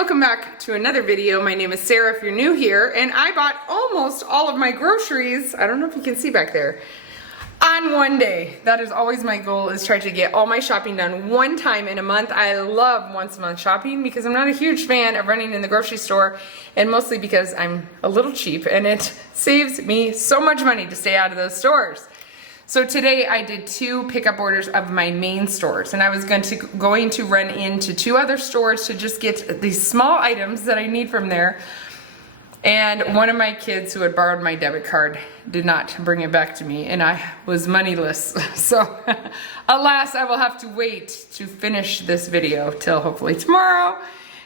welcome back to another video. My name is Sarah if you're new here, and I bought almost all of my groceries, I don't know if you can see back there, on one day. That is always my goal, is try to get all my shopping done one time in a month. I love once a month shopping because I'm not a huge fan of running in the grocery store, and mostly because I'm a little cheap and it saves me so much money to stay out of those stores. So today I did 2 pickup orders of my main stores, and I was going to run into 2 other stores to just get these small items that I need from there. And one of my kids who had borrowed my debit card did not bring it back to me, and I was moneyless. So alas, I will have to wait to finish this video till hopefully tomorrow,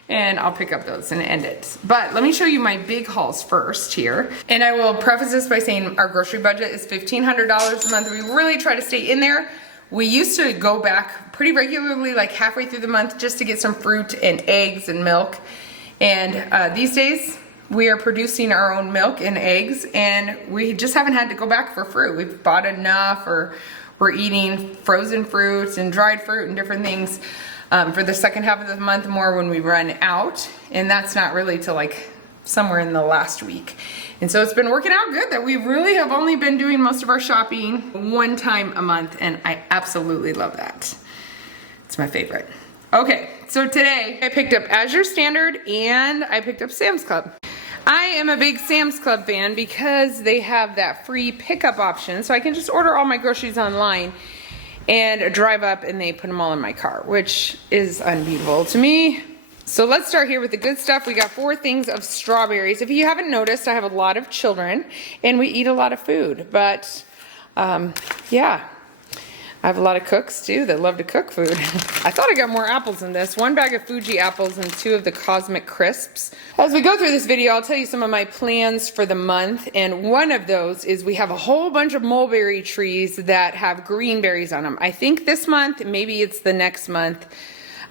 and I'll pick up those and end it. But let me show you my big hauls first here. And I will preface this by saying our grocery budget is $1,500 a month. We really try to stay in there. We used to go back pretty regularly, like halfway through the month, just to get some fruit and eggs and milk. And these days, we are producing our own milk and eggs, and we just haven't had to go back for fruit. We've bought enough, or we're eating frozen fruits and dried fruit and different things for the second half of the month, more when we run out, and that's not really till like somewhere in the last week. And so it's been working out good that we really have only been doing most of our shopping one time a month, and I absolutely love that. It's my favorite. Okay, so today I picked up Azure Standard and I picked up Sam's Club. I am a big Sam's Club fan because they have that free pickup option, so I can just order all my groceries online and drive up and they put them all in my car, which is unbeatable to me. So let's start here with the good stuff. We got 4 things of strawberries. If you haven't noticed, I have a lot of children and we eat a lot of food, but yeah. I have a lot of cooks too that love to cook food. I thought I got more apples in this. 1 bag of Fuji apples and 2 of the Cosmic Crisps. As we go through this video, I'll tell you some of my plans for the month. And one of those is we have a whole bunch of mulberry trees that have green berries on them. I think this month, maybe it's the next month,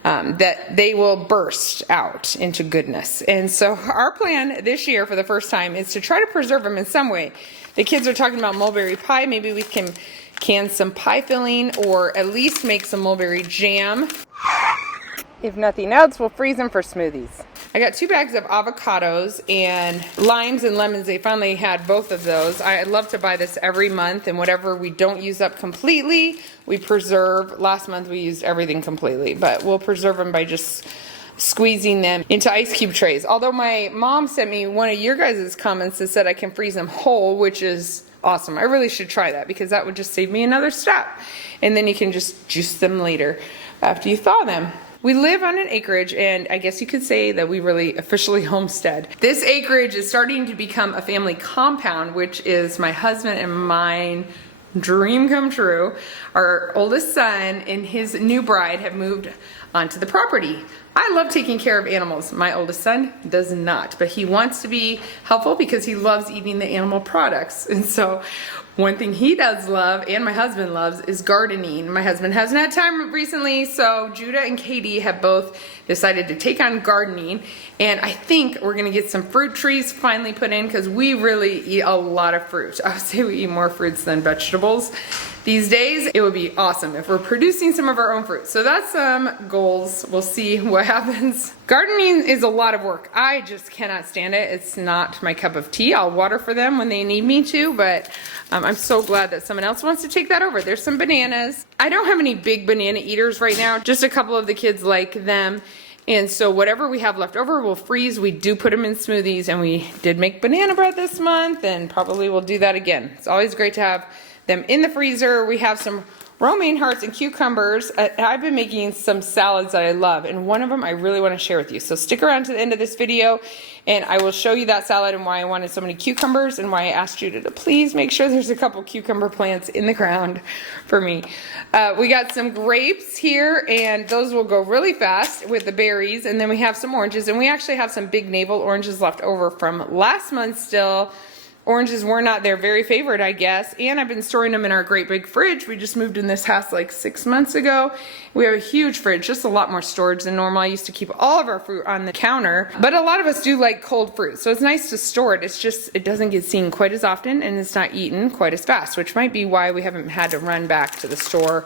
that they will burst out into goodness. And so our plan this year for the first time is to try to preserve them in some way. The kids are talking about mulberry pie. Maybe we can can some pie filling, or at least make some mulberry jam. If nothing else, we'll freeze them for smoothies. I got 2 bags of avocados and limes and lemons. They finally had both of those. I love to buy this every month, and whatever we don't use up completely, we preserve. Last month we used everything completely, but we'll preserve them by just squeezing them into ice cube trays. Although my mom sent me one of your guys' comments that said I can freeze them whole, which is awesome. I really should try that because that would just save me another step. And then you can just juice them later after you thaw them. We live on an acreage, and I guess you could say that we really officially homestead. This acreage is starting to become a family compound, which is my husband and mine dream come true. Our oldest son and his new bride have moved onto the property. I love taking care of animals. My oldest son does not, but he wants to be helpful because he loves eating the animal products. And so one thing he does love, and my husband loves, is gardening. My husband hasn't had time recently, so Judah and Katie have both decided to take on gardening. And I think we're gonna get some fruit trees finally put in because we really eat a lot of fruit. I would say we eat more fruits than vegetables these days. It would be awesome if we're producing some of our own fruit. So that's some goals. We'll see what happens. Gardening is a lot of work. I just cannot stand it. It's not my cup of tea. I'll water for them when they need me to, but I'm so glad that someone else wants to take that over. There's some bananas. I don't have any big banana eaters right now. Just a couple of the kids like them. And so whatever we have left over, we'll freeze. We do put them in smoothies, and we did make banana bread this month, and probably we'll do that again. It's always great to have them in the freezer. We have some romaine hearts and cucumbers. I've been making some salads that I love, and one of them I really want to share with you. So stick around to the end of this video, and I will show you that salad and why I wanted so many cucumbers, and why I asked Judah to please make sure there's a couple cucumber plants in the ground for me. We got some grapes here, and those will go really fast with the berries, and then we have some oranges, and we actually have some big navel oranges left over from last month still. Oranges were not their very favorite, I guess, and I've been storing them in our great big fridge. We just moved in this house like 6 months ago. We have a huge fridge, just a lot more storage than normal. I used to keep all of our fruit on the counter, but a lot of us do like cold fruit, so it's nice to store it. It's just, it doesn't get seen quite as often, and it's not eaten quite as fast, which might be why we haven't had to run back to the store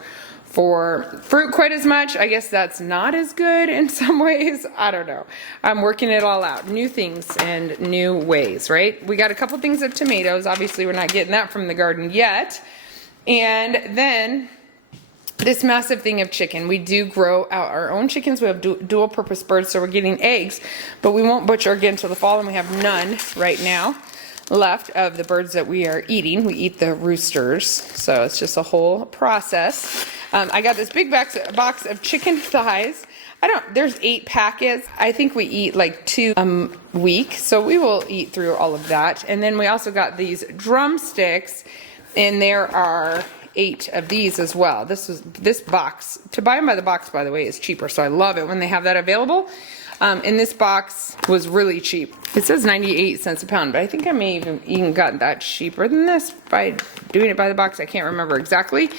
for fruit quite as much. I guess that's not as good in some ways. I don't know. I'm working it all out. New things and new ways, right? We got a couple things of tomatoes. Obviously, we're not getting that from the garden yet. And then this massive thing of chicken. We do grow out our own chickens. We have dual purpose birds, so we're getting eggs, but we won't butcher again until the fall, and we have none right now left of the birds that we are eating. We eat the roosters, so it's just a whole process. I got this big box of chicken thighs. There's 8 packets. I think we eat like 2 a week, so we will eat through all of that. And then we also got these drumsticks, and there are 8 of these as well. This box, to buy them by the box, by the way, is cheaper, so I love it when they have that available. And this box was really cheap. It says 98 cents a pound, but I think I may even gotten that cheaper than this by doing it by the box. I can't remember exactly.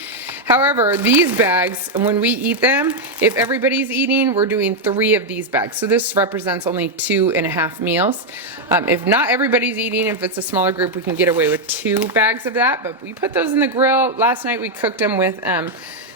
However, these bags, when we eat them, if everybody's eating, we're doing 3 of these bags. So this represents only 2.5 meals. If not everybody's eating, if it's a smaller group, we can get away with 2 bags of that. But we put those in the grill. Last night we cooked them with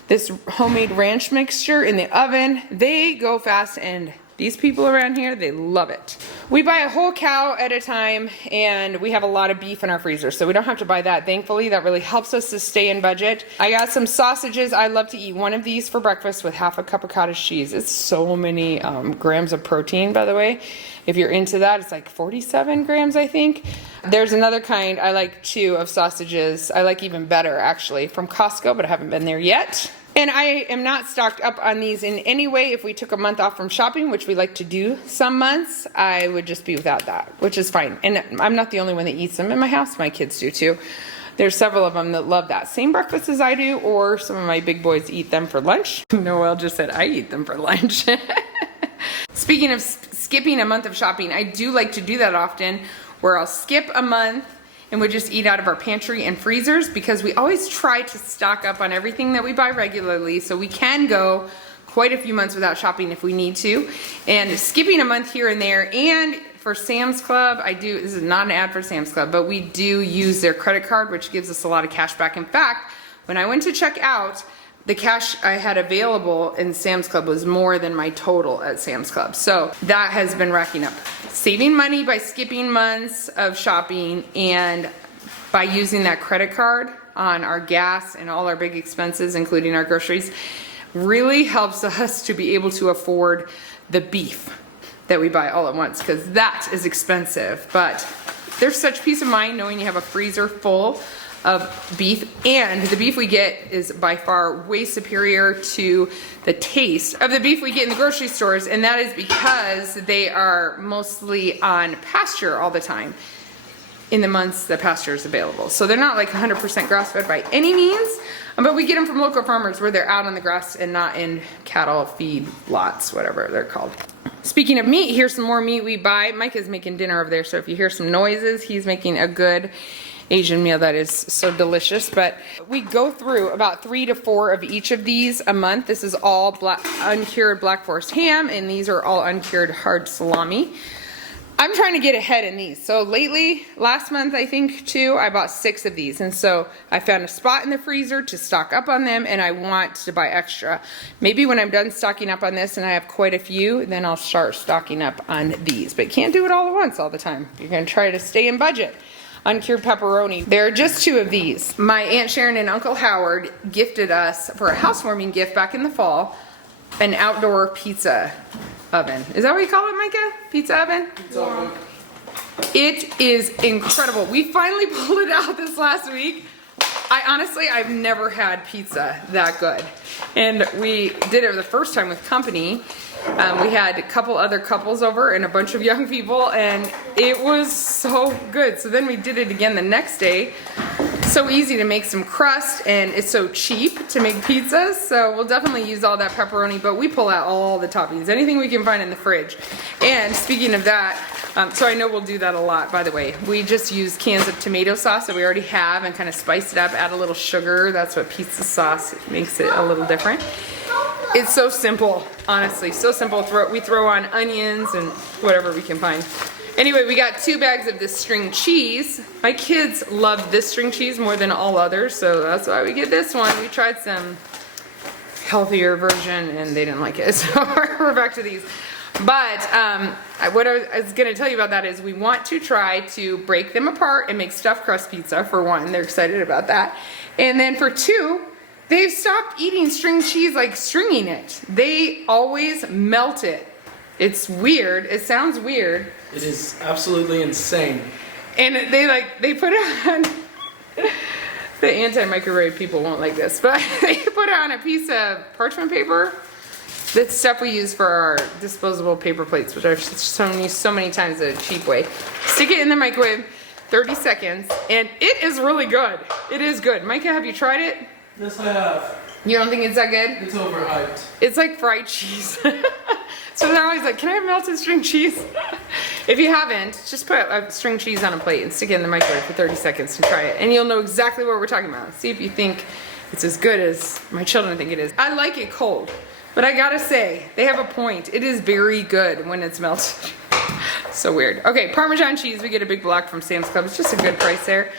this homemade ranch mixture in the oven. They go fast, and these people around here, they love it. We buy a whole cow at a time, and we have a lot of beef in our freezer, so we don't have to buy that. Thankfully, that really helps us to stay in budget. I got some sausages. I love to eat one of these for breakfast with half a cup of cottage cheese. It's so many grams of protein, by the way. If you're into that, it's like 47 grams, I think. There's another kind I like too of sausages. I like even better, actually, from Costco, but I haven't been there yet. And I am not stocked up on these in any way. If we took a month off from shopping, which we like to do some months, I would just be without that, which is fine. And I'm not the only one that eats them in my house. My kids do too. There's several of them that love that same breakfast as I do, or some of my big boys eat them for lunch. Noelle just said I eat them for lunch. Speaking of skipping a month of shopping, I do like to do that often, where I'll skip a month and we just eat out of our pantry and freezers, because we always try to stock up on everything that we buy regularly, so we can go quite a few months without shopping if we need to. And skipping a month here and there, and for Sam's Club, this is not an ad for Sam's Club, but we do use their credit card, which gives us a lot of cash back. In fact, when I went to check out, the cash I had available in Sam's Club was more than my total at Sam's Club. So that has been racking up. Saving money by skipping months of shopping, and by using that credit card on our gas and all our big expenses, including our groceries, really helps us to be able to afford the beef that we buy all at once, because that is expensive. But there's such peace of mind knowing you have a freezer full of beef, and the beef we get is by far way superior to the taste of the beef we get in the grocery stores, and that is because they are mostly on pasture all the time in the months that pasture is available. So they're not like 100% grass-fed by any means, but we get them from local farmers where they're out on the grass and not in cattle feed lots, whatever they're called. Speaking of meat, here's some more meat we buy. Micah's making dinner over there, so if you hear some noises, he's making a good Asian meal that is so delicious. But we go through about 3 to 4 of each of these a month. This is all uncured Black Forest ham, and these are all uncured hard salami. I'm trying to get ahead in these. So lately, last month I think too, I bought 6 of these, and so I found a spot in the freezer to stock up on them, and I want to buy extra. Maybe when I'm done stocking up on this and I have quite a few, then I'll start stocking up on these. But can't do it all at once all the time. You're gonna try to stay in budget. Uncured pepperoni. There are just 2 of these. My Aunt Sharon and Uncle Howard gifted us, for a housewarming gift back in the fall, an outdoor pizza oven. Is that what you call it, Micah? Pizza oven? Pizza oven. It is incredible. We finally pulled it out this last week. I've never had pizza that good. And we did it the first time with company. We had a couple other couples over and a bunch of young people, and it was so good. So then we did it again the next day. So easy to make some crust, and it's so cheap to make pizzas. So we'll definitely use all that pepperoni, but we pull out all the toppings, anything we can find in the fridge. And speaking of that, so I know we'll do that a lot, by the way. We just use cans of tomato sauce that we already have and kind of spice it up, add a little sugar. That's what pizza sauce makes it a little different. It's so simple, honestly, so simple. We throw on onions and whatever we can find. Anyway, we got 2 bags of this string cheese. My kids love this string cheese more than all others, so that's why we get this one. We tried some healthier version and they didn't like it. So we're back to these. But what I was going to tell you about that is we want to try to break them apart and make stuffed crust pizza for one. They're excited about that. And then for two, they've stopped eating string cheese, like stringing it. They always melt it. It's weird. It sounds weird. It is absolutely insane. And they put it on, the anti-microwave people won't like this, but they put it on a piece of parchment paper. That's stuff we use for our disposable paper plates, which I've shown you so many times a cheap way. Stick it in the microwave, 30 seconds, and it is really good. It is good. Micah, have you tried it? Yes, I have. You don't think it's that good? It's overhyped. It's like fried cheese. So they're always like, can I have melted string cheese? If you haven't, just put a string cheese on a plate and stick it in the microwave for 30 seconds and try it. And you'll know exactly what we're talking about. See if you think it's as good as my children think it is. I like it cold, but I gotta say, they have a point. It is very good when it's melted. So weird. Okay, Parmesan cheese, we get a big block from Sam's Club. It's just a good price there.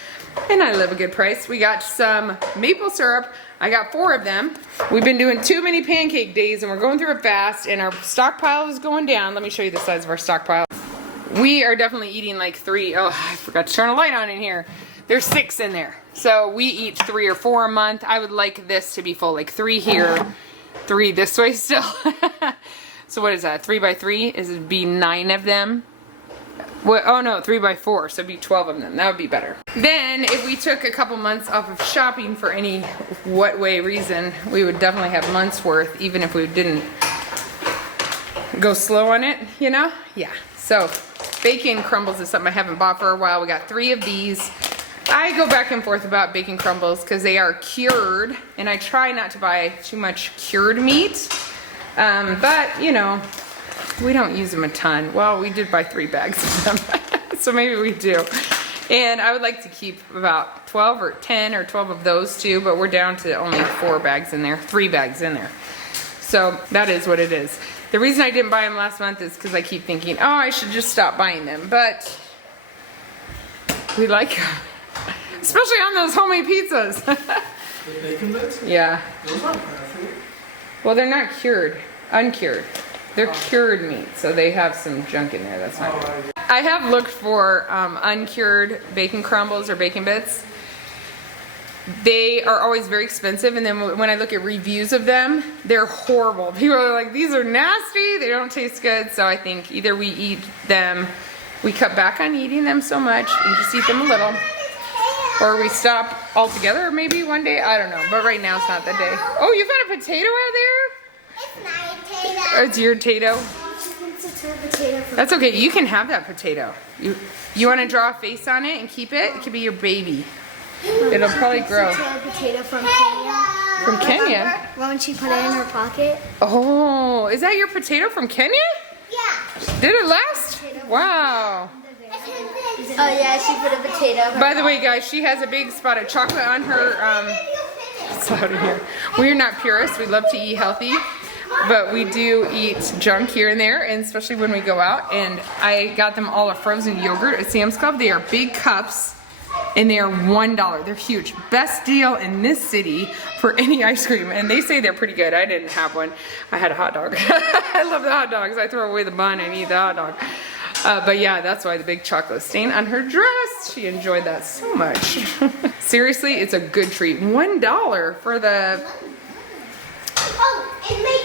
And I love a good price. We got some maple syrup. I got 4 of them. We've been doing too many pancake days and we're going through it fast and our stockpile is going down. Let me show you the size of our stockpile. We are definitely eating like 3. Oh, I forgot to turn a light on in here. There's 6 in there. So we eat 3 or 4 a month. I would like this to be full, like 3 here, 3 this way still. So what is that, 3 by 3? Is it be 9 of them? Well, oh no, 3 by 4, so it'd be 12 of them. That would be better. Then, if we took a couple months off of shopping for any what way reason, we would definitely have months worth, even if we didn't go slow on it, you know? Yeah. So, bacon crumbles is something I haven't bought for a while. We got 3 of these. I go back and forth about bacon crumbles because they are cured, and I try not to buy too much cured meat. But, you know, we don't use them a ton. Well, we did buy 3 bags of them, so maybe we do. And I would like to keep about 12 or 10 or 12 of those too, but we're down to only 4 bags in there, 3 bags in there. So that is what it is. The reason I didn't buy them last month is because I keep thinking, oh, I should just stop buying them. But we like them, especially on those homemade pizzas. The bacon bits? Yeah. Those aren't bad for you. Well, they're not cured, uncured. They're cured meat, so they have some junk in there. That's not good. I have looked for uncured bacon crumbles or bacon bits. They are always very expensive, and then when I look at reviews of them, they're horrible. People are like, these are nasty, they don't taste good. So I think either we eat them, we cut back on eating them so much and just eat them a little, or we stop altogether maybe one day. I don't know, but right now it's not the day. Oh, you found a potato out there? It's not a potato. Oh, it's your potato? That's okay, you can have that potato. You want to draw a face on it and keep it? It could be your baby. It'll probably grow. It's a potato from Kenya. From Kenya? When she put it in her pocket. Oh, is that your potato from Kenya? Yeah. Did it last? Wow. Oh yeah, she put a potato. By the way, guys, she has a big spot of chocolate on her. It's loud in here. We're not purists. We love to eat healthy. But we do eat junk here and there, and especially when we go out. And I got them all a frozen yogurt at Sam's Club. They are big cups, and they are $1. They're huge. Best deal in this city for any ice cream. And they say they're pretty good. I didn't have one. I had a hot dog. I love the hot dogs. I throw away the bun and eat the hot dog. But yeah, that's why the big chocolate stain on her dress. She enjoyed that so much. Seriously, it's a good treat. $1 for the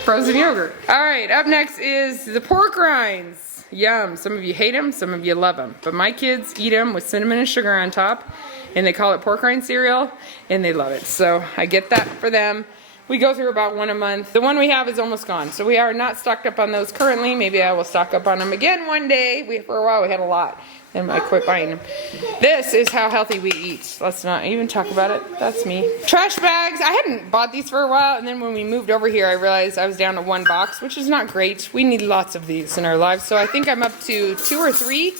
frozen yogurt. All right, up next is the pork rinds. Yum. Some of you hate them, some of you love them. But my kids eat them with cinnamon and sugar on top, and they call it pork rind cereal, and they love it. So I get that for them. We go through about 1 a month. The one we have is almost gone, so we are not stocked up on those currently. Maybe I will stock up on them again one day. For a while we had a lot, and I quit buying them. This is how healthy we eat. Let's not even talk about it. That's me. Trash bags. I hadn't bought these for a while, and then when we moved over here, I realized I was down to 1 box, which is not great. We need lots of these in our lives, so I think I'm up to 2 or 3.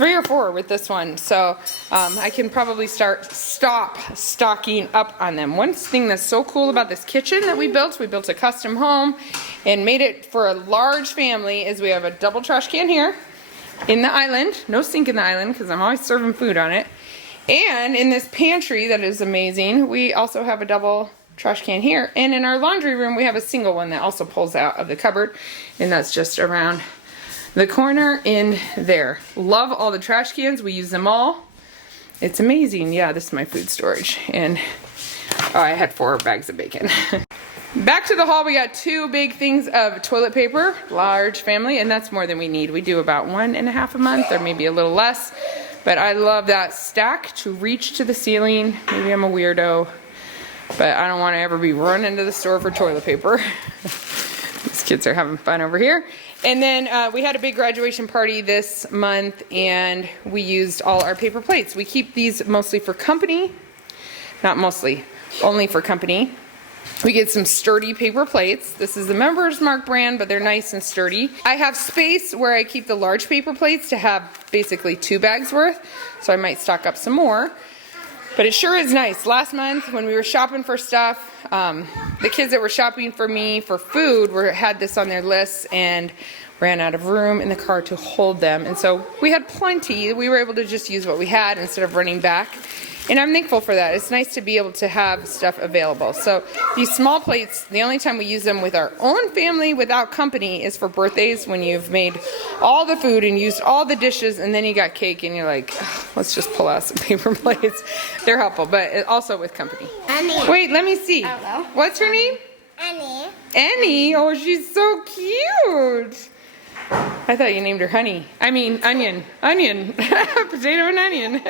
3 or 4 with this one, so I can probably stop stocking up on them. One thing that's so cool about this kitchen that we built a custom home and made it for a large family, is we have a double trash can here in the island, no sink in the island because I'm always serving food on it, and in this pantry that is amazing, we also have a double trash can here. And in our laundry room, we have a single one that also pulls out of the cupboard, and that's just around the corner in there. Love all the trash cans. We use them all. It's amazing. Yeah, this is my food storage. And oh, I had 4 bags of bacon. Back to the haul, we got 2 big things of toilet paper, large family, and that's more than we need. We do about 1.5 a month, or maybe a little less. But I love that stack to reach to the ceiling. Maybe I'm a weirdo, but I don't want to ever be running to the store for toilet paper. These kids are having fun over here. And then we had a big graduation party this month, and we used all our paper plates. We keep these mostly for company. Not mostly, only for company. We get some sturdy paper plates. This is the Members Mark brand, but they're nice and sturdy. I have space where I keep the large paper plates to have basically 2 bags worth, so I might stock up some more. But it sure is nice. Last month when we were shopping for stuff, the kids that were shopping for me for food had this on their lists and ran out of room in the car to hold them. And so we had plenty. We were able to just use what we had instead of running back. And I'm thankful for that. It's nice to be able to have stuff available. So these small plates, the only time we use them with our own family without company is for birthdays, when you've made all the food and used all the dishes, and then you got cake and you're like, let's just pull out some paper plates. They're helpful, but also with company. Annie. Wait, let me see. Hello. What's her name? Annie. Annie. Oh, she's so cute. I thought you named her Honey. I mean, Onion. Onion. Potato and onion.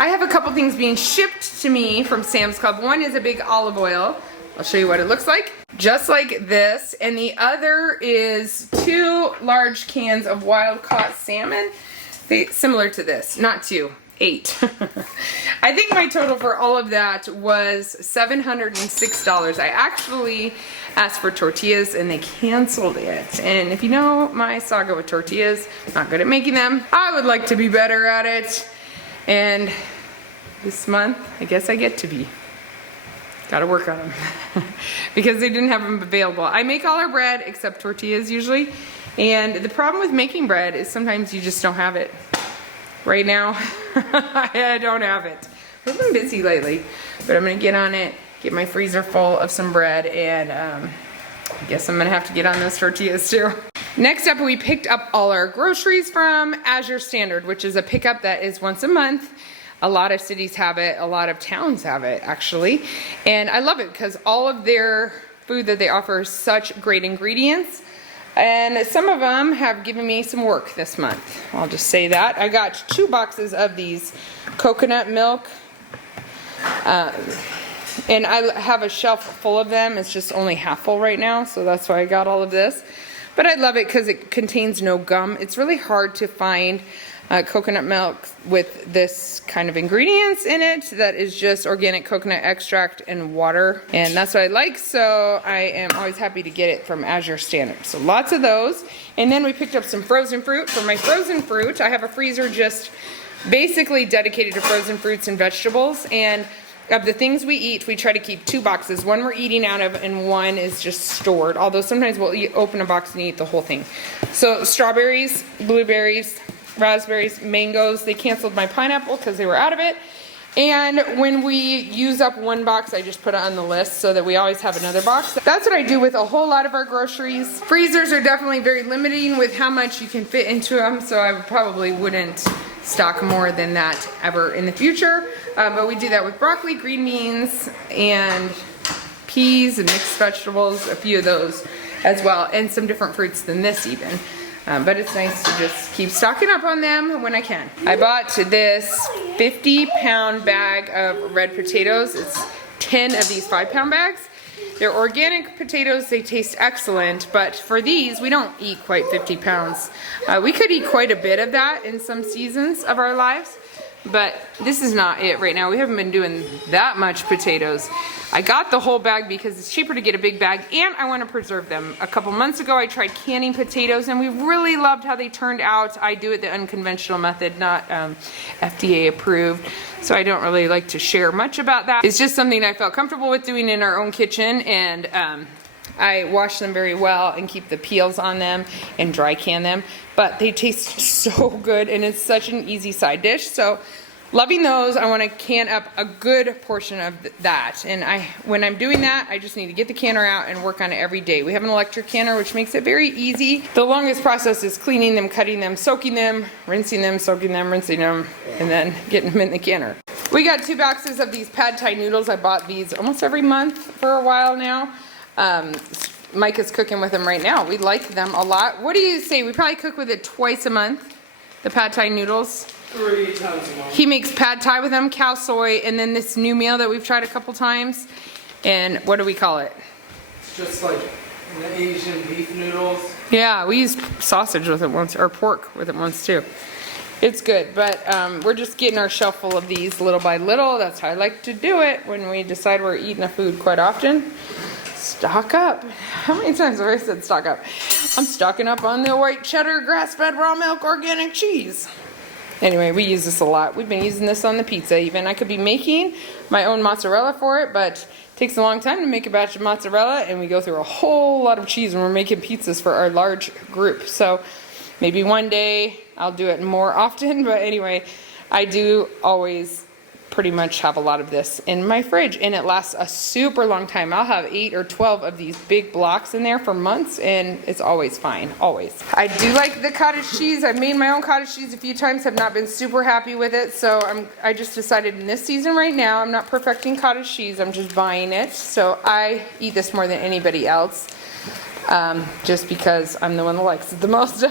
I have a couple things being shipped to me from Sam's Club. One is a big olive oil. I'll show you what it looks like. Just like this. And the other is 2 large cans of wild caught salmon. Similar to this. Not 2. 8. I think my total for all of that was $706. I actually asked for tortillas and they canceled it. And if you know my saga with tortillas, not good at making them. I would like to be better at it. And this month, I guess I get to be. Gotta work on them. Because they didn't have them available. I make all our bread except tortillas usually. And the problem with making bread is sometimes you just don't have it. Right now, I don't have it. I've been busy lately, but I'm gonna get on it, get my freezer full of some bread, and I guess I'm gonna have to get on those tortillas too. Next up, we picked up all our groceries from Azure Standard, which is a pickup that is once a month. A lot of cities have it, a lot of towns have it actually. And I love it because all of their food that they offer is such great ingredients. And some of them have given me some work this month. I'll just say that. I got 2 boxes of these coconut milk. And I have a shelf full of them. It's just only half full right now, so that's why I got all of this. But I love it because it contains no gum. It's really hard to find coconut milk with this kind of ingredients in it that is just organic coconut extract and water, and that's what I like, so I am always happy to get it from Azure Standard. So lots of those. And then we picked up some frozen fruit. For my frozen fruit, I have a freezer just basically dedicated to frozen fruits and vegetables, and of the things we eat, we try to keep 2 boxes. One we're eating out of and one is just stored, although sometimes we'll open a box and eat the whole thing. So strawberries, blueberries, raspberries, mangoes. They canceled my pineapple because they were out of it. And when we use up one box, I just put it on the list so that we always have another box. That's what I do with a whole lot of our groceries. Freezers are definitely very limiting with how much you can fit into them, so I probably wouldn't stock more than that ever in the future. But we do that with broccoli, green beans, and peas and mixed vegetables, a few of those as well, and some different fruits than this even. But it's nice to just keep stocking up on them when I can. I bought this 50-pound bag of red potatoes. It's 10 of these 5-pound bags. They're organic potatoes. They taste excellent, but for these, we don't eat quite 50 pounds. We could eat quite a bit of that in some seasons of our lives, but this is not it right now. We haven't been doing that much potatoes. I got the whole bag because it's cheaper to get a big bag, and I want to preserve them. A couple months ago, I tried canning potatoes, and we really loved how they turned out. I do it the unconventional method, not FDA approved, so I don't really like to share much about that. It's just something I felt comfortable with doing in our own kitchen, and I wash them very well and keep the peels on them and dry can them, but they taste so good, and it's such an easy side dish. So loving those. I want to can up a good portion of that. And when I'm doing that, I just need to get the canner out and work on it every day. We have an electric canner, which makes it very easy. The longest process is cleaning them, cutting them, soaking them, rinsing them, soaking them, rinsing them, and then getting them in the canner. We got 2 boxes of these pad thai noodles. I bought these almost every month for a while now. Micah's cooking with them right now. We like them a lot. What do you say? We probably cook with it twice a month, the pad thai noodles. 3 times a month. He makes pad thai with them, cow soy, and then this new meal that we've tried a couple times. And what do we call it? Just like the Asian beef noodles. Yeah, we used sausage with it once, or pork with it once too. It's good, but we're just getting our shelf full of these little by little. That's how I like to do it when we decide we're eating a food quite often. Stock up. How many times have I said stock up? I'm stocking up on the white cheddar, grass-fed, raw milk, organic cheese. Anyway, we use this a lot. We've been using this on the pizza even. I could be making my own mozzarella for it, but it takes a long time to make a batch of mozzarella, and we go through a whole lot of cheese when we're making pizzas for our large group. So maybe one day I'll do it more often, but anyway, I do always pretty much have a lot of this in my fridge, and it lasts a super long time. I'll have 8 or 12 of these big blocks in there for months, and it's always fine, always. I do like the cottage cheese. I've made my own cottage cheese a few times, have not been super happy with it, so I just decided in this season right now, I'm not perfecting cottage cheese, I'm just buying it. So I eat this more than anybody else, just because I'm the one that likes it the most.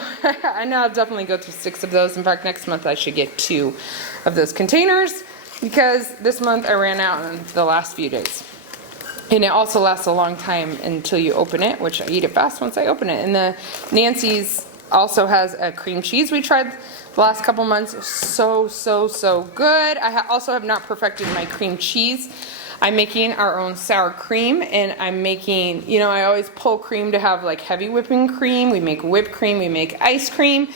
I know I'll definitely go through 6 of those. In fact, next month I should get 2 of those containers, because this month I ran out in the last few days. And it also lasts a long time until you open it, which I eat it fast once I open it. And the Nancy's also has a cream cheese we tried the last couple months. So good. I also have not perfected my cream cheese. I'm making our own sour cream, and I'm making, you know, I always pull cream to have like heavy whipping cream. We make whipped cream, we make ice cream,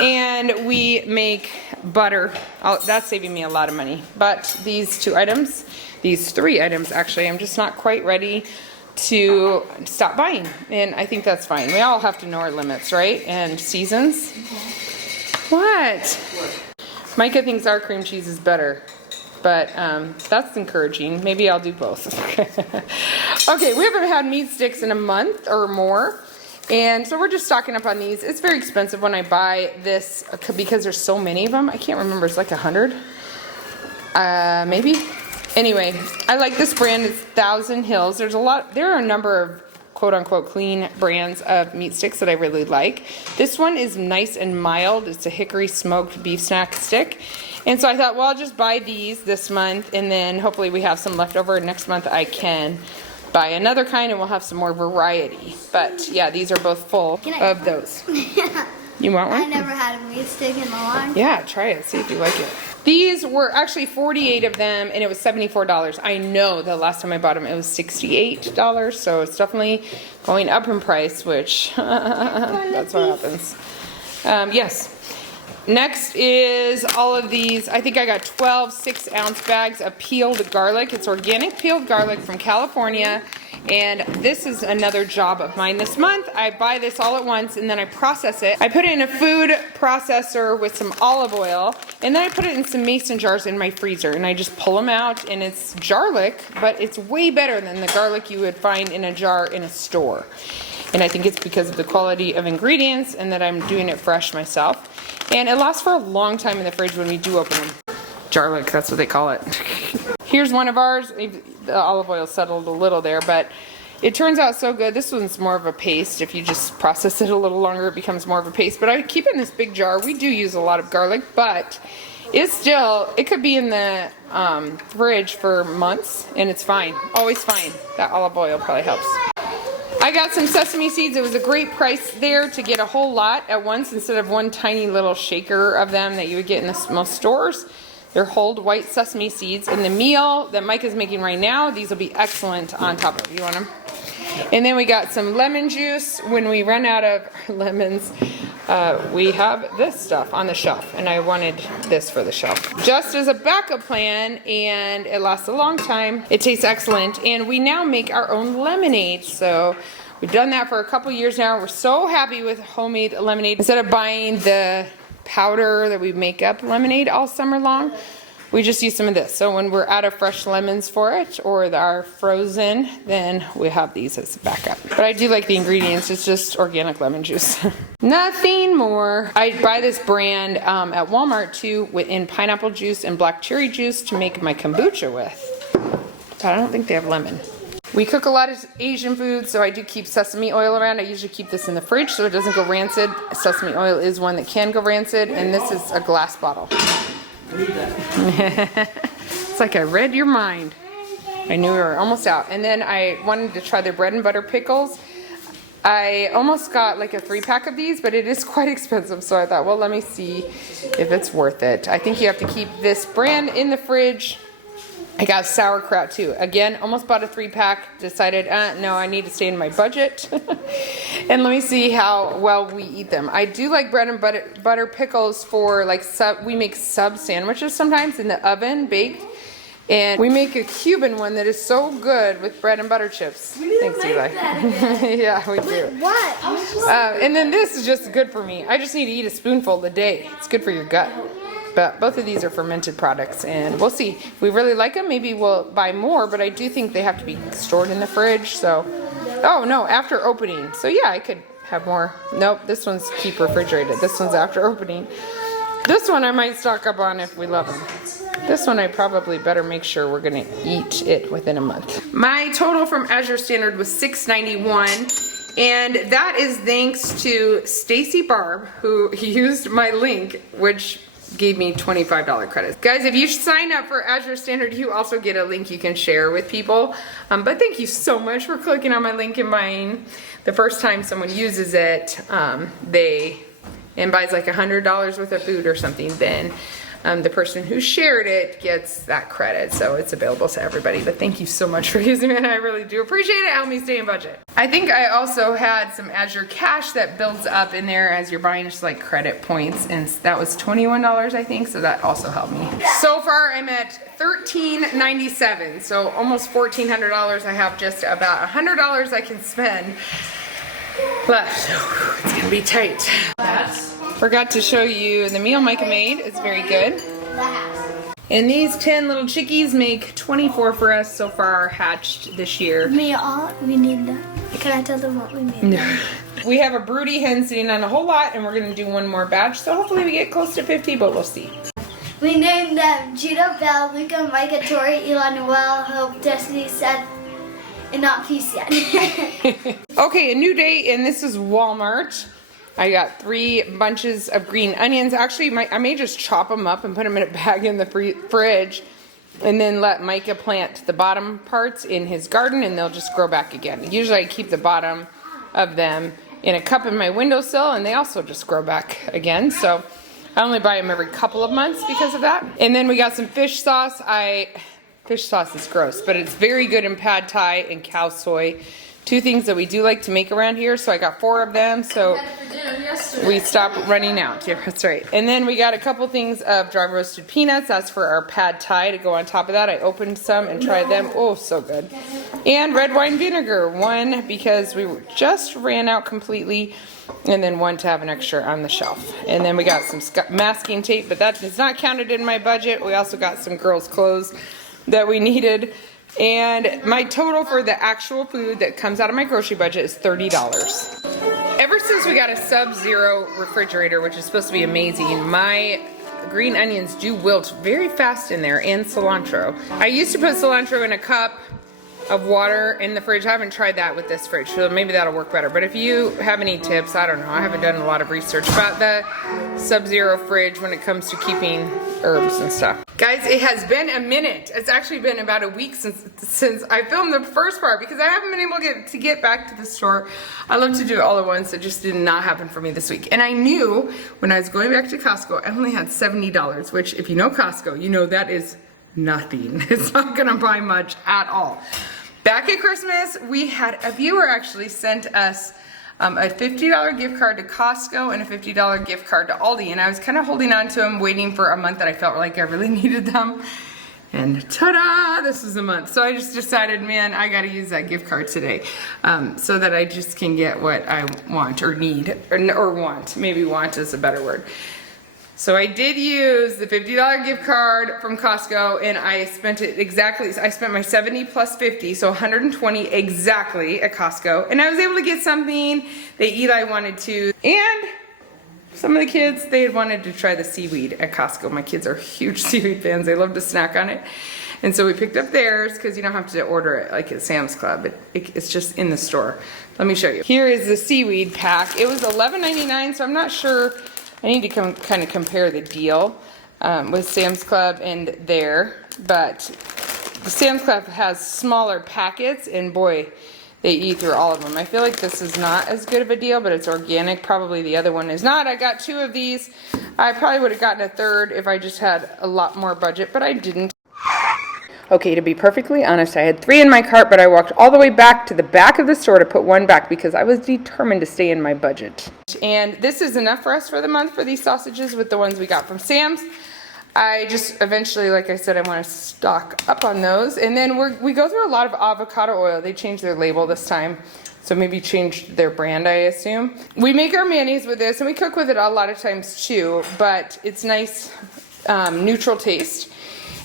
and we make butter. That's saving me a lot of money. But these 2 items, these 3 items actually, I'm just not quite ready to stop buying. And I think that's fine. We all have to know our limits, right? And seasons. What? Micah thinks our cream cheese is better. But that's encouraging. Maybe I'll do both. Okay, we haven't had meat sticks in a month or more. And so we're just stocking up on these. It's very expensive when I buy this because there's so many of them. I can't remember. It's like 100. Maybe. Anyway, I like this brand. It's Thousand Hills. There are a number of quote-unquote clean brands of meat sticks that I really like. This one is nice and mild. It's a hickory smoked beef snack stick. And so I thought, well, I'll just buy these this month, and then hopefully we have some left over. Next month I can buy another kind, and we'll have some more variety. But yeah, these are both full of those. You want one? I never had a meat stick in my life. Yeah, try it. See if you like it. These were actually 48 of them, and it was $74. I know the last time I bought them it was $68, so it's definitely going up in price, which that's what happens. Yes. Next is all of these. I think I got 12 6-ounce bags of peeled garlic. It's organic peeled garlic from California. And this is another job of mine this month. I buy this all at once, and then I process it. I put it in a food processor with some olive oil, and then I put it in some mason jars in my freezer, and I just pull them out, and it's garlic, but it's way better than the garlic you would find in a jar in a store. And I think it's because of the quality of ingredients and that I'm doing it fresh myself. And it lasts for a long time in the fridge when we do open them. Garlic, that's what they call it. Here's one of ours. The olive oil settled a little there, but it turns out so good. This one's more of a paste. If you just process it a little longer, it becomes more of a paste. But I keep it in this big jar. We do use a lot of garlic, but it could be in the fridge for months, and it's fine. Always fine. That olive oil probably helps. I got some sesame seeds. It was a great price there to get a whole lot at once instead of one tiny little shaker of them that you would get in most stores. They're whole white sesame seeds. And the meal that Micah's making right now, these will be excellent on top of. You want them? And then we got some lemon juice. When we run out of lemons, we have this stuff on the shelf. And I wanted this for the shelf. Just as a backup plan, and it lasts a long time. It tastes excellent. And we now make our own lemonade. So we've done that for a couple years now. We're so happy with homemade lemonade. Instead of buying the powder that we make up lemonade all summer long, we just use some of this. So when we're out of fresh lemons for it, or our frozen, then we have these as backup. But I do like the ingredients. It's just organic lemon juice. Nothing more. I buy this brand at Walmart too, in pineapple juice and black cherry juice to make my kombucha with. But I don't think they have lemon. We cook a lot of Asian food, so I do keep sesame oil around. I usually keep this in the fridge so it doesn't go rancid. Sesame oil is one that can go rancid, and this is a glass bottle. It's like I read your mind. I knew we were almost out. And then I wanted to try their bread and butter pickles. I almost got like a 3-pack of these, but it is quite expensive. So I thought, well, let me see if it's worth it. I think you have to keep this brand in the fridge. I got sauerkraut too. Again, almost bought a 3-pack. Decided, no, I need to stay in my budget. And let me see how well we eat them. I do like bread and butter pickles for like we make sub sandwiches sometimes in the oven, baked. And we make a Cuban one that is so good with bread and butter chips. Thanks, Eli. Yeah, we do. What? And then this is just good for me. I just need to eat a spoonful a day. It's good for your gut. But both of these are fermented products, and we'll see. If we really like them, maybe we'll buy more, but I do think they have to be stored in the fridge, so. Oh, no, after opening. So, yeah, I could have more. Nope, this one's keep refrigerated. This one's after opening. This one I might stock up on if we love them. This one I probably better make sure we're going to eat it within a month. My total from Azure Standard was $6.91. And that is thanks to Stacy Barb, who used my link, which gave me $25 credits. Guys, if you sign up for Azure Standard, you also get a link you can share with people. But thank you so much for clicking on my link and buying. The first time someone uses it, and buys like $100 worth of food or something, then the person who shared it gets that credit. So it's available to everybody. But thank you so much for using it. I really do appreciate it. Help me stay in budget. I think I also had some Azure Cash that builds up in there as you're buying, just like credit points. And that was $21, I think. So that also helped me. So far, I'm at $13.97. So almost $1,400. I have just about $100 I can spend left. It's gonna be tight. Forgot to show you the meal Micah made. It's very good. And these 10 little chickies make 24 for us so far hatched this year. We need them. Can I tell them what we made? No. We have a broody hen sitting on a whole lot, and we're gonna do one more batch. So hopefully we get close to 50, but we'll see. We named them Judah, Belle, Luka, Micah, Tori, Eli, Noelle, Hope, Destiny, Seth, and not peace yet. Okay, a new day, and this is Walmart. I got 3 bunches of green onions. Actually, I may just chop them up and put them in a bag in the fridge, and then let Micah plant the bottom parts in his garden, and they'll just grow back again. Usually I keep the bottom of them in a cup in my windowsill, and they also just grow back again. So I only buy them every couple of months because of that. And then we got some fish sauce. Fish sauce is gross, but it's very good in pad thai and cow soy. 2 things that we do like to make around here, so I got 4 of them, so we stopped running out. Yeah, that's right. And then we got a couple things of dry roasted peanuts. That's for our pad thai to go on top of that. I opened some and tried them. Oh, so good. And red wine vinegar. 1 because we just ran out completely, and then 1 to have an extra on the shelf. And then we got some masking tape, but that is not counted in my budget. We also got some girls' clothes that we needed. And my total for the actual food that comes out of my grocery budget is $30. Ever since we got a sub-zero refrigerator, which is supposed to be amazing, my green onions do wilt very fast in there, and cilantro. I used to put cilantro in a cup of water in the fridge. I haven't tried that with this fridge, so maybe that'll work better. But if you have any tips, I don't know. I haven't done a lot of research about the sub-zero fridge when it comes to keeping herbs and stuff. Guys, it has been a minute. It's actually been about a week since I filmed the first part because I haven't been able to get back to the store. I love to do it all at once. It just did not happen for me this week. And I knew when I was going back to Costco, I only had $70, which if you know Costco, you know that is nothing. It's not gonna buy much at all. Back at Christmas, we had a viewer actually sent us a $50 gift card to Costco and a $50 gift card to Aldi, and I was kind of holding on to them, waiting for a month that I felt like I really needed them. And ta-da! This is a month. So I just decided, man, I gotta use that gift card today, so that I just can get what I want or need, or want. Maybe want is a better word. So I did use the $50 gift card from Costco, and I spent it exactly, I spent my 70 plus 50, so 120 exactly at Costco. And I was able to get something that Eli wanted to, and some of the kids, they had wanted to try the seaweed at Costco. My kids are huge seaweed fans. They love to snack on it. And so we picked up theirs because you don't have to order it like at Sam's Club. It's just in the store. Let me show you. Here is the seaweed pack. It was $11.99, so I'm not sure. I need to kind of compare the deal with Sam's Club and there. But the Sam's Club has smaller packets, and boy, they eat through all of them. I feel like this is not as good of a deal, but it's organic. Probably the other one is not. I got 2 of these. I probably would have gotten a third if I just had a lot more budget, but I didn't. Okay, to be perfectly honest, I had 3 in my cart, but I walked all the way back to the back of the store to put 1 back because I was determined to stay in my budget. And this is enough for us for the month for these sausages with the ones we got from Sam's. I just eventually, like I said, I want to stock up on those. And then we go through a lot of avocado oil. They changed their label this time, so maybe changed their brand, I assume. We make our mayonnaise with this, and we cook with it a lot of times too, but it's nice, neutral taste.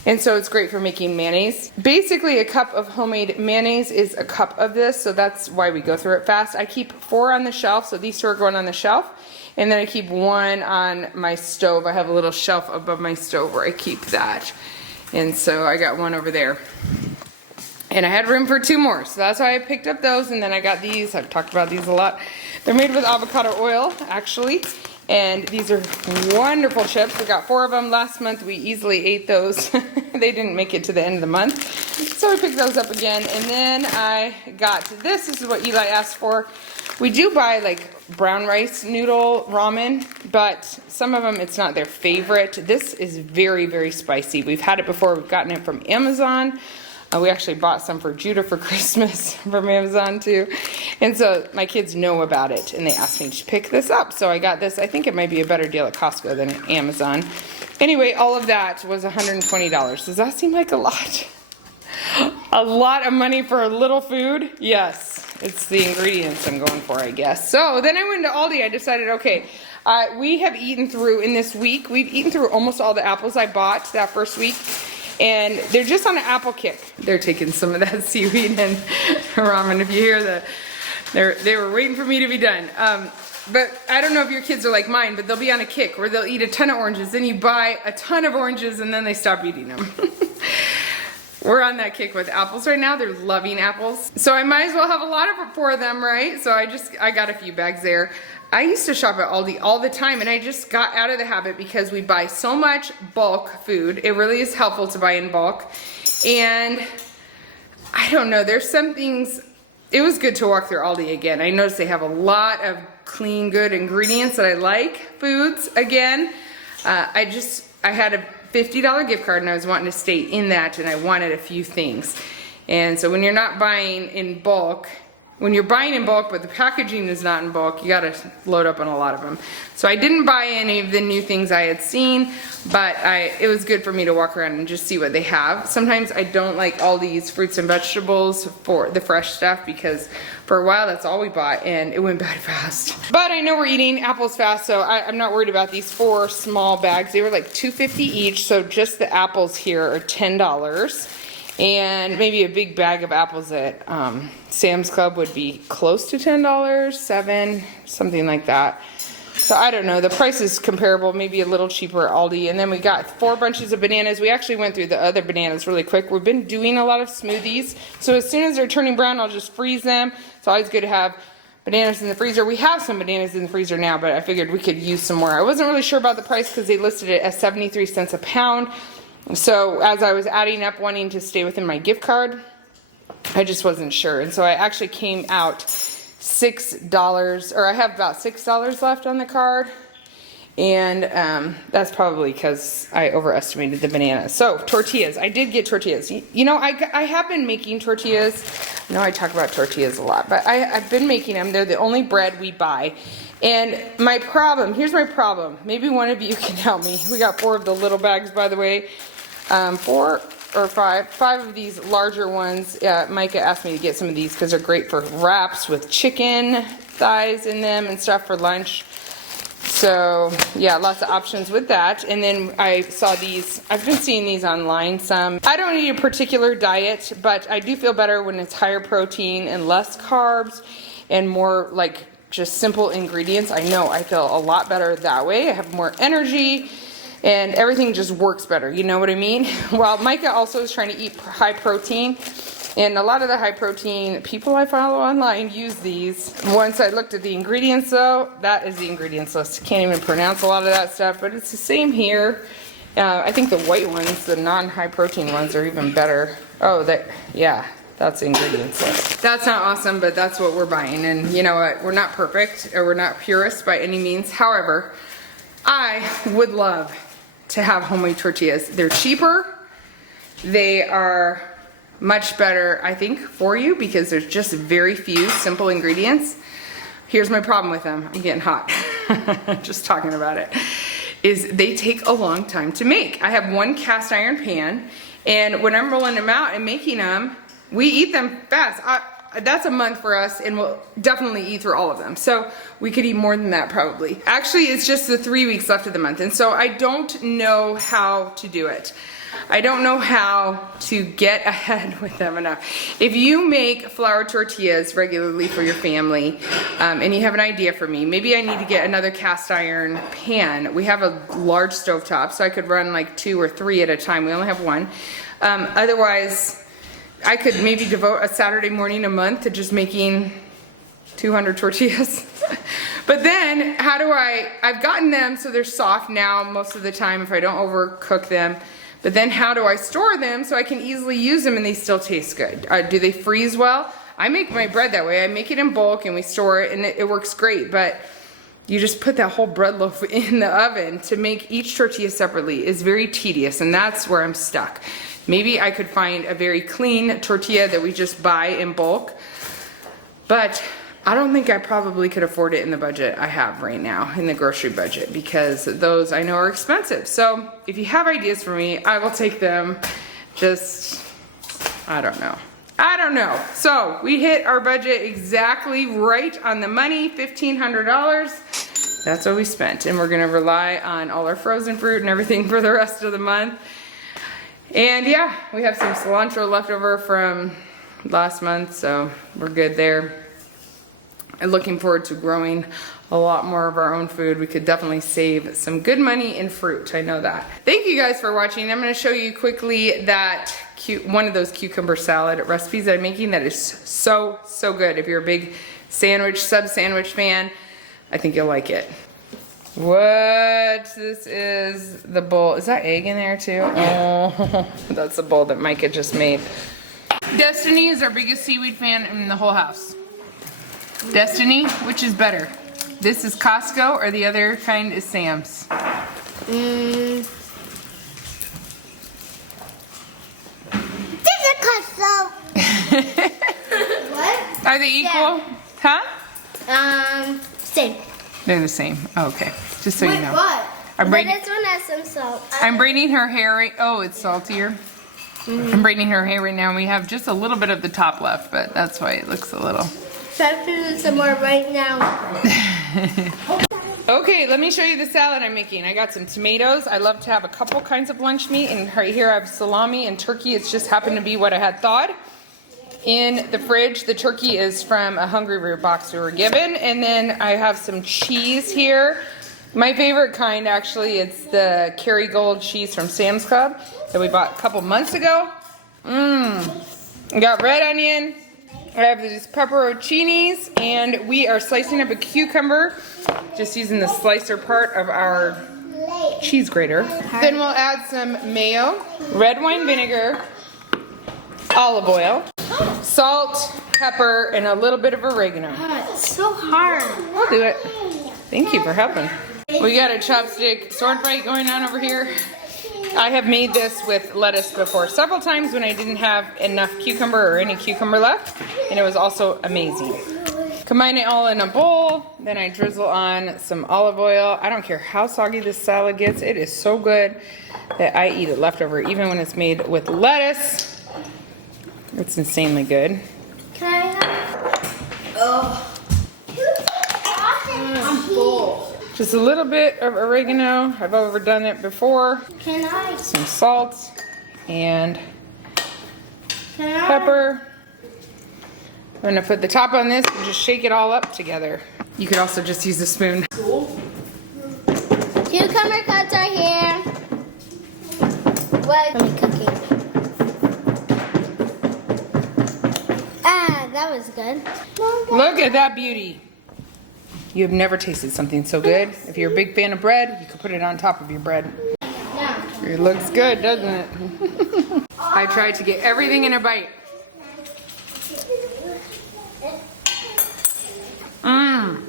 And so it's great for making mayonnaise. Basically, a cup of homemade mayonnaise is a cup of this, so that's why we go through it fast. I keep 4 on the shelf, so these 2 are going on the shelf. And then I keep 1 on my stove. I have a little shelf above my stove where I keep that. And so I got 1 over there. And I had room for 2 more, so that's why I picked up those. And then I got these. I've talked about these a lot. They're made with avocado oil, actually. And these are wonderful chips. We got 4 of them last month. We easily ate those. They didn't make it to the end of the month. So I picked those up again. And then I got this. This is what Eli asked for. We do buy like brown rice noodle ramen, but some of them it's not their favorite. This is very, very spicy. We've had it before. We've gotten it from Amazon. We actually bought some for Judah for Christmas from Amazon too. And so my kids know about it and they asked me to pick this up. So I got this. I think it might be a better deal at Costco than at Amazon. Anyway, all of that was $120. Does that seem like a lot? A lot of money for a little food? Yes, it's the ingredients I'm going for, I guess. So then I went to Aldi. I decided, okay, we have eaten through, in this week, we've eaten through almost all the apples I bought that first week. And they're just on an apple kick. They're taking some of that seaweed and ramen. If you hear that, they were waiting for me to be done. But I don't know if your kids are like mine, but they'll be on a kick where they'll eat a ton of oranges. Then you buy a ton of oranges and then they stop eating them. We're on that kick with apples right now. They're loving apples. So I might as well have a lot of it for them, right? So I got a few bags there. I used to shop at Aldi all the time, and I just got out of the habit because we buy so much bulk food. It really is helpful to buy in bulk. And I don't know, there's some things, it was good to walk through Aldi again. I noticed they have a lot of clean, good ingredients that I like, foods again. I had a $50 gift card and I was wanting to stay in that, and I wanted a few things. And so when you're not buying in bulk, when you're buying in bulk but the packaging is not in bulk, you gotta load up on a lot of them. So I didn't buy any of the new things I had seen, but it was good for me to walk around and just see what they have. Sometimes I don't like all these fruits and vegetables for the fresh stuff because for a while that's all we bought and it went bad fast. But I know we're eating apples fast, so I'm not worried about these 4 small bags. They were like $2.50 each, so just the apples here are $10. And maybe a big bag of apples at Sam's Club would be close to $10, $7, something like that. So I don't know, the price is comparable, maybe a little cheaper at Aldi. And then we got 4 bunches of bananas. We actually went through the other bananas really quick. We've been doing a lot of smoothies. So as soon as they're turning brown, I'll just freeze them. It's always good to have bananas in the freezer. We have some bananas in the freezer now, but I figured we could use some more. I wasn't really sure about the price because they listed it at 73 cents a pound. So as I was adding up wanting to stay within my gift card, I just wasn't sure. And so I actually came out $6, or I have about $6 left on the card. And that's probably because I overestimated the bananas. So tortillas, I did get tortillas. You know, I have been making tortillas. I know I talk about tortillas a lot, but I've been making them. They're the only bread we buy. And my problem, here's my problem. Maybe one of you can help me. We got 4 of the little bags, by the way. 4 or 5 of these larger ones. Micah asked me to get some of these because they're great for wraps with chicken thighs in them and stuff for lunch. So yeah, lots of options with that. And then I saw these, I've been seeing these online some. I don't need a particular diet, but I do feel better when it's higher protein and less carbs and more like just simple ingredients. I know I feel a lot better that way. I have more energy and everything just works better. You know what I mean? Well, Micah also is trying to eat high protein. And a lot of the high protein people I follow online use these. Once I looked at the ingredients though, that is the ingredients list. Can't even pronounce a lot of that stuff, but it's the same here. I think the white ones, the non-high protein ones are even better. Oh, yeah, that's the ingredients list. That's not awesome, but that's what we're buying. And you know what, we're not perfect or we're not purists by any means. However, I would love to have homemade tortillas. They're cheaper. They are much better, I think, for you because there's just very few simple ingredients. Here's my problem with them. I'm getting hot. Just talking about it. Is they take a long time to make. I have one cast iron pan, and when I'm rolling them out and making them, we eat them fast. That's a month for us, and we'll definitely eat through all of them. So we could eat more than that probably. Actually, it's just the 3 weeks left of the month, and so I don't know how to do it. I don't know how to get ahead with them enough. If you make flour tortillas regularly for your family, and you have an idea for me, maybe I need to get another cast iron pan. We have a large stovetop, so I could run like 2 or 3 at a time. We only have one. Otherwise, I could maybe devote a Saturday morning a month to just making 200 tortillas. But then, how do I've gotten them so they're soft now most of the time if I don't overcook them. But then how do I store them so I can easily use them and they still taste good? Do they freeze well? I make my bread that way. I make it in bulk and we store it and it works great. But you just put that whole bread loaf in the oven to make each tortilla separately is very tedious, and that's where I'm stuck. Maybe I could find a very clean tortilla that we just buy in bulk, but I don't think I probably could afford it in the budget I have right now, in the grocery budget, because those I know are expensive. So if you have ideas for me, I will take them. Just, I don't know. So we hit our budget exactly right on the money, $1,500. That's what we spent. And we're gonna rely on all our frozen fruit and everything for the rest of the month. And yeah, we have some cilantro left over from last month, so we're good there. And looking forward to growing a lot more of our own food. We could definitely save some good money in fruit, I know that. Thank you guys for watching. I'm gonna show you quickly that one of those cucumber salad recipes that I'm making that is so good. If you're a big sub sandwich fan, I think you'll like it. What? This is the bowl. Is that egg in there too? Oh, that's the bowl that Micah just made. Destiny is our biggest seaweed fan in the whole house. Destiny, which is better? This is Costco or the other kind is Sam's? This is Costco. What? Are they equal? Yeah. Huh? Same. They're the same. Oh, okay. Just so you know. What? I'm braiding, This one has some salt. I'm braiding her hair right. Oh, it's saltier. I'm braiding her hair right now. We have just a little bit of the top left, but that's why it looks a little. Try to do some more right now. Okay, let me show you the salad I'm making. I got some tomatoes. I love to have a couple kinds of lunch meat, and right here I have salami and turkey. It's just happened to be what I had thawed. In the fridge, the turkey is from a Hungry Root box we were given, and then I have some cheese here. My favorite kind, actually, it's the Kerrygold cheese from Sam's Club that we bought a couple months ago. I got red onion. I have these pepperoncinis, and we are slicing up a cucumber, just using the slicer part of our cheese grater. Then we'll add some mayo, red wine vinegar, olive oil, salt, pepper, and a little bit of oregano. God, it's so hard. I'll do it. Thank you for helping. We got a chopstick sword fight going on over here. I have made this with lettuce before several times when I didn't have enough cucumber or any cucumber left, and it was also amazing. Combine it all in a bowl, then I drizzle on some olive oil. I don't care how soggy this salad gets, it is so good that I eat it leftover, even when it's made with lettuce. It's insanely good. Can I have? Oh. I'm full. Just a little bit of oregano. I've overdone it before. Can I? Some salt and pepper. I'm gonna put the top on this and just shake it all up together. You could also just use a spoon. Cucumber cuts are here. What? I'm cooking. Ah, that was good. Look at that beauty. You have never tasted something so good. If you're a big fan of bread, you could put it on top of your bread. Yeah. It looks good, doesn't it? I tried to get everything in a bite. Mmm.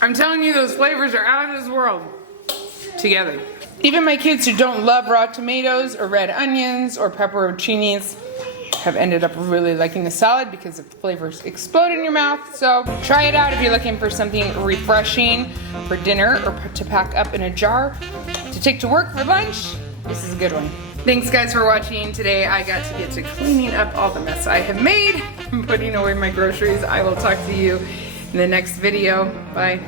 I'm telling you, those flavors are out of this world together. Even my kids who don't love raw tomatoes or red onions or pepperoncinis have ended up really liking the salad because the flavors explode in your mouth. So try it out if you're looking for something refreshing for dinner or to pack up in a jar to take to work for lunch. This is a good one. Thanks guys for watching. Today I got to get to cleaning up all the mess I have made and putting away my groceries. I will talk to you in the next video. Bye.